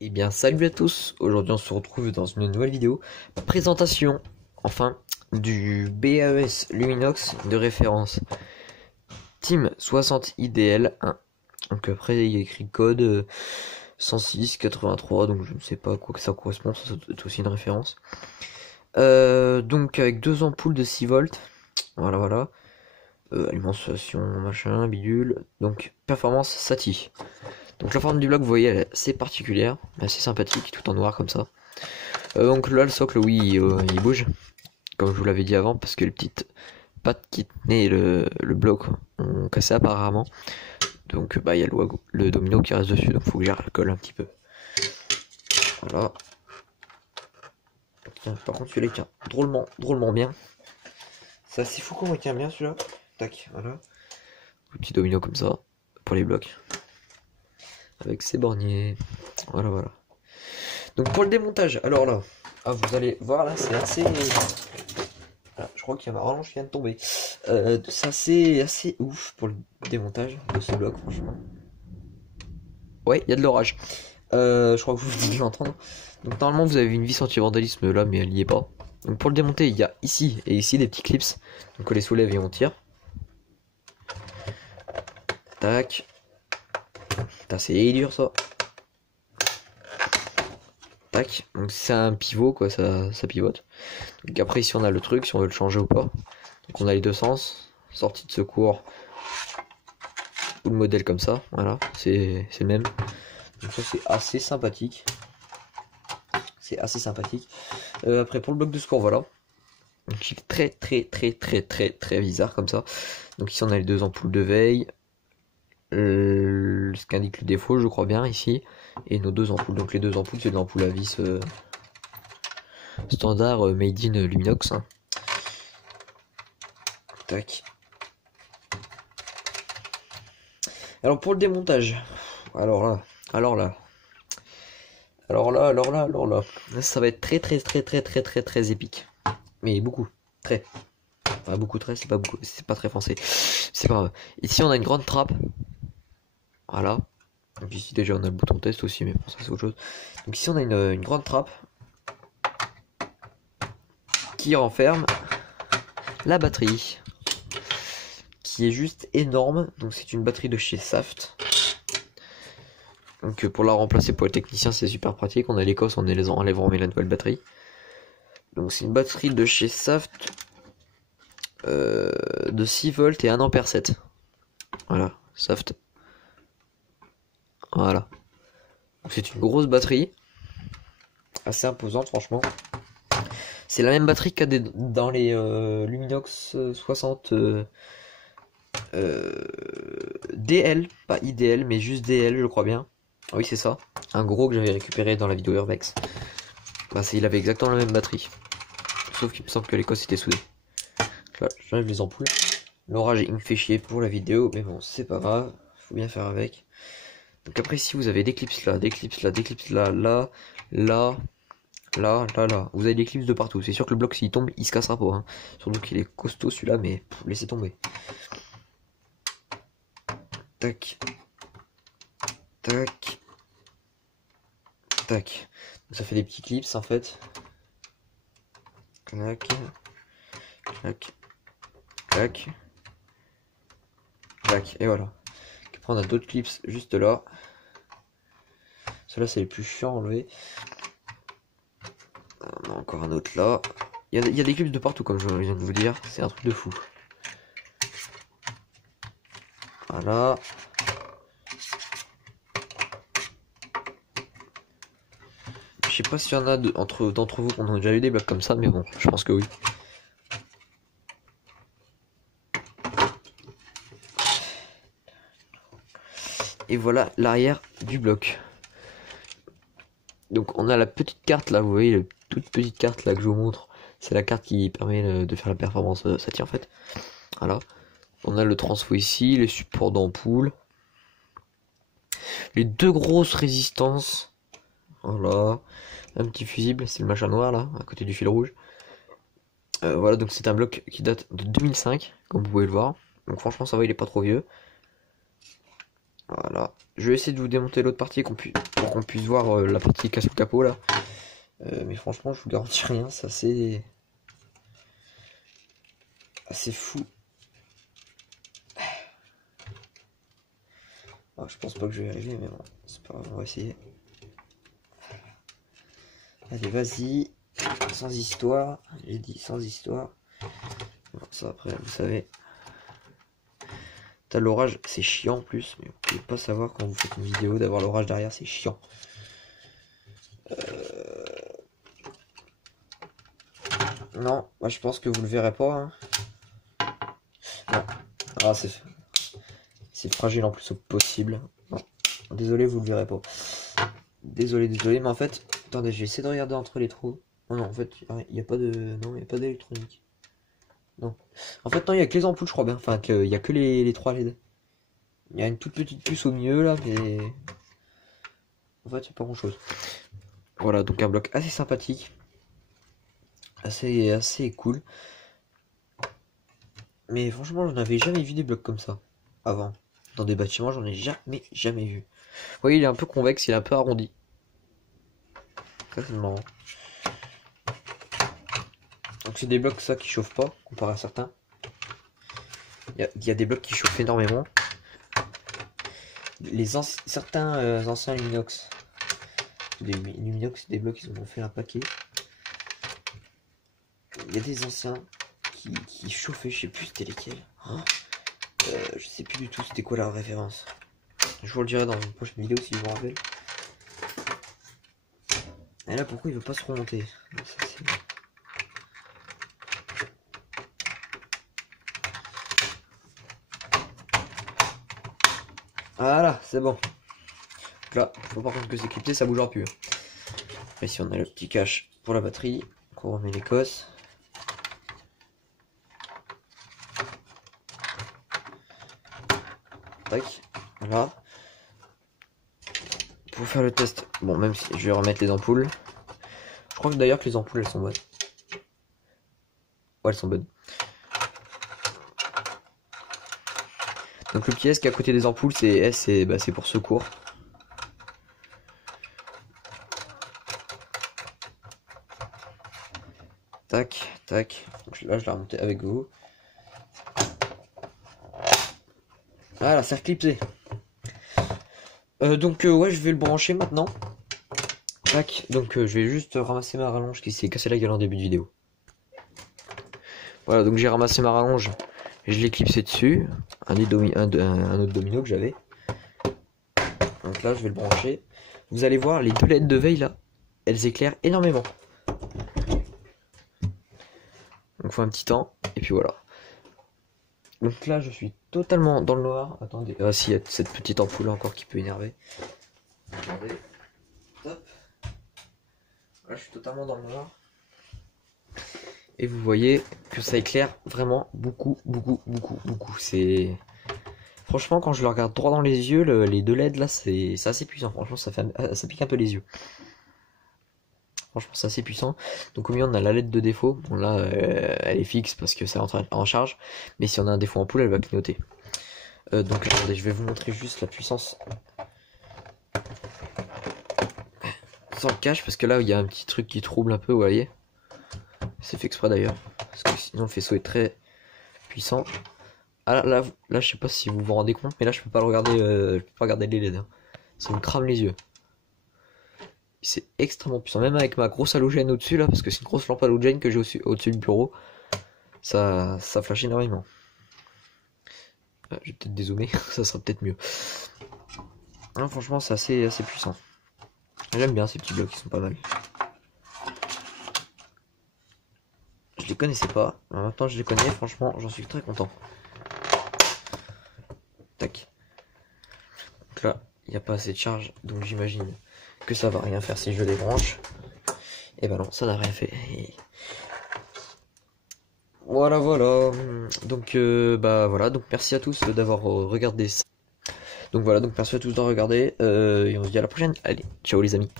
Eh bien salut à tous, aujourd'hui on se retrouve dans une nouvelle vidéo, présentation enfin du BAES Luminox de référence Team 60 IDL 1. Donc après il y a écrit code 106 83, donc je ne sais pas à quoi que ça correspond, ça doit être aussi une référence. Donc avec deux ampoules de 6 volts, voilà. Alimentation machin bidule, donc performance Sati. Donc la forme du bloc, vous voyez, elle est assez particulière, assez sympathique, tout en noir comme ça. Donc là, le socle, oui, il bouge, comme je vous l'avais dit avant, parce que les petites pattes qui tenaient le bloc ont cassé apparemment. Donc bah il y a le domino qui reste dessus, donc faut que j'y recolle un petit peu. Voilà. Tiens, par contre celui-là il tient drôlement bien. C'est assez fou comment il tient bien celui-là. Tac, voilà. Un petit domino comme ça, pour les blocs. Avec ses borniers. Voilà. Donc pour le démontage, alors là, vous allez voir là, c'est assez... Ah, je crois qu'il y a ma rallonge qui vient de tomber. C'est assez ouf pour le démontage de ce bloc, franchement. Ouais, il y a de l'orage. Je crois que vous devez l'entendre. Donc normalement vous avez une vis anti-vandalisme là, mais elle n'y est pas. Donc pour le démonter, il y a ici et ici des petits clips. Donc on les soulève et on tire. Tac. Putain, c'est dur ça. Tac. Donc c'est un pivot quoi, ça pivote. Donc après ici on a le truc, si on veut le changer ou pas. Donc on a les deux sens. Sortie de secours. Ou le modèle comme ça, voilà, c'est le même. Donc ça c'est assez sympathique. Après pour le bloc de secours, voilà. Donc il est très bizarre comme ça. Donc ici on a les deux ampoules de veille. Ce qu'indique le défaut, je crois bien ici. Et nos deux ampoules. Donc les deux ampoules, c'est des ampoules à vis standard made in Luminox. Hein. Tac. Alors pour le démontage, alors là, ça va être très épique. Mais beaucoup, très. Enfin beaucoup très, c'est pas très français. C'est pas grave. Ici on a une grande trappe. Voilà. Donc ici déjà on a le bouton test aussi, mais pour ça c'est autre chose. Donc ici on a une grande trappe qui renferme la batterie. Qui est juste énorme. Donc c'est une batterie de chez Saft. Donc pour la remplacer pour les techniciens c'est super pratique. On a l'Écosse, on enlève, on remet la nouvelle batterie. Donc c'est une batterie de chez Saft de 6 volts et 1 ampère 7. Voilà, Saft. Voilà. C'est une grosse batterie. Assez imposante franchement. C'est la même batterie qu'il y a dans les Luminox 60 DL, pas IDL mais juste DL je crois bien. Oui c'est ça. Un gros que j'avais récupéré dans la vidéo Urbex. Bah, il avait exactement la même batterie. Sauf qu'il me semble que l'Écosse était soudée. Là, j'enlève les ampoules. L'orage il me fait chier pour la vidéo, mais bon, c'est pas grave. Faut bien faire avec. Donc après, si vous avez des clips là, des clips là. Vous avez des clips de partout. C'est sûr que le bloc, s'il tombe, il se cassera pas. Hein. Surtout qu'il est costaud celui-là, mais laissez tomber. Tac. Tac. Tac. Donc, ça fait des petits clips en fait. Clac. Clac. Clac. Clac. Et voilà. Après, on a d'autres clips juste là. Ceux-là, c'est les plus chiants à enlever. On a encore un autre là. Il y a des clips de partout, comme je viens de vous dire. C'est un truc de fou. Voilà. Je sais pas s'il y en a d'entre vous qui ont déjà eu des blocs comme ça, mais bon, je pense que oui. Et voilà l'arrière du bloc. Donc on a la petite carte là, vous voyez, la toute petite carte là que je vous montre. C'est la carte qui permet de faire la performance Sati en fait. Voilà. On a le transfo ici, les supports d'ampoule. Les deux grosses résistances. Voilà. Un petit fusible, c'est le machin noir là, à côté du fil rouge. Voilà, donc c'est un bloc qui date de 2005, comme vous pouvez le voir. Donc franchement ça va, il est pas trop vieux. Voilà. Je vais essayer de vous démonter l'autre partie pour qu'on puisse voir la partie casse le capot là. Mais franchement, je vous garantis rien, c'est assez fou. Ah, je pense pas que je vais y arriver, mais bon, c'est pas grave, on va essayer. Allez, vas-y, sans histoire, j'ai dit sans histoire. Bon, ça après, vous savez. T'as l'orage, c'est chiant en plus, mais vous pouvez pas savoir quand vous faites une vidéo d'avoir l'orage derrière, c'est chiant. Non, moi je pense que vous le verrez pas. Hein. Non. Ah, c'est fragile en plus au possible. Non. Désolé, vous le verrez pas. Désolé, mais en fait, attendez, je vais essayer de regarder entre les trous. Oh non, en fait, il n'y a pas de, non, il y a pas d'électronique. Non. En fait, non, il y a que les ampoules, je crois bien. Enfin, il y a que les 3 LED. Il y a une toute petite puce au milieu là, mais en fait, c'est pas grand chose. Voilà, donc un bloc assez sympathique, assez cool. Mais franchement, je n'avais jamais vu des blocs comme ça avant. Dans des bâtiments, j'en ai jamais vu. Vous voyez, il est un peu convexe, il est un peu arrondi. Ça, c'est marrant. Donc c'est des blocs ça qui chauffent pas, comparé à certains. Il y a des blocs qui chauffent énormément. Certains anciens Luminox, des blocs, ils en ont fait un paquet. Il y a des anciens qui chauffaient, je sais plus c'était lesquels. Je sais plus du tout c'était quoi la référence. Je vous le dirai dans une prochaine vidéo si je vous rappelle. Et là pourquoi il veut pas se remonter? Ça, voilà, c'est bon. Donc là, faut par contre que c'est clipsé, ça bougera plus. Ici on a le petit cache pour la batterie. On remet l'Écosse. Tac, voilà. Pour faire le test, bon même si je vais remettre les ampoules. Je crois que d'ailleurs que les ampoules elles sont bonnes. Ouais, elles sont bonnes. Donc le petit S qui est à côté des ampoules, c'est pour secours. Tac, tac. Donc là je l'ai remonté avec vous. Voilà, c'est reclipsé. Donc ouais, je vais le brancher maintenant. Tac, donc je vais juste ramasser ma rallonge qui s'est cassé la gueule en début de vidéo. Voilà, donc j'ai ramassé ma rallonge, et je l'ai clipsé dessus, un autre domino que j'avais. Donc là, je vais le brancher. Vous allez voir, les deux LED de veille là, elles éclairent énormément. Donc faut un petit temps, et puis voilà. Donc là, je suis totalement dans le noir. Attendez, ah si, il y a cette petite ampoule là encore qui peut énerver. Attendez, hop. Là, je suis totalement dans le noir. Et vous voyez que ça éclaire vraiment beaucoup. C'est franchement quand je le regarde droit dans les yeux, les deux LED là, c'est assez puissant. Franchement, ça pique un peu les yeux. Franchement, c'est assez puissant. Donc au milieu on a la LED de défaut. Bon là, elle est fixe parce que ça rentre en charge. Mais si on a un défaut ampoule, elle va clignoter. Donc attendez, je vais vous montrer juste la puissance sans le cache parce que là il y a un petit truc qui trouble un peu, vous voyez. C'est fait exprès d'ailleurs, parce que sinon le faisceau est très puissant. Ah là, je sais pas si vous vous rendez compte, mais là je peux pas le regarder, je peux pas regarder les LED. Hein. Ça me crame les yeux. C'est extrêmement puissant, même avec ma grosse halogène au-dessus là, parce que c'est une grosse lampe halogène que j'ai au-dessus du bureau. Ça flash énormément. Je vais peut-être dézoomer, ça sera peut-être mieux. Non, franchement, c'est assez puissant. J'aime bien ces petits blocs, ils sont pas mal. Je les connaissais pas, en même temps je les connais, franchement j'en suis très content. Tac. Donc là, il n'y a pas assez de charge, donc j'imagine que ça va rien faire si je les branche. Et ben non, ça n'a rien fait. Et voilà. Donc bah voilà, donc merci à tous d'avoir regardé ça. Donc voilà, donc merci à tous d'avoir regardé. Et on se dit à la prochaine. Allez, ciao les amis.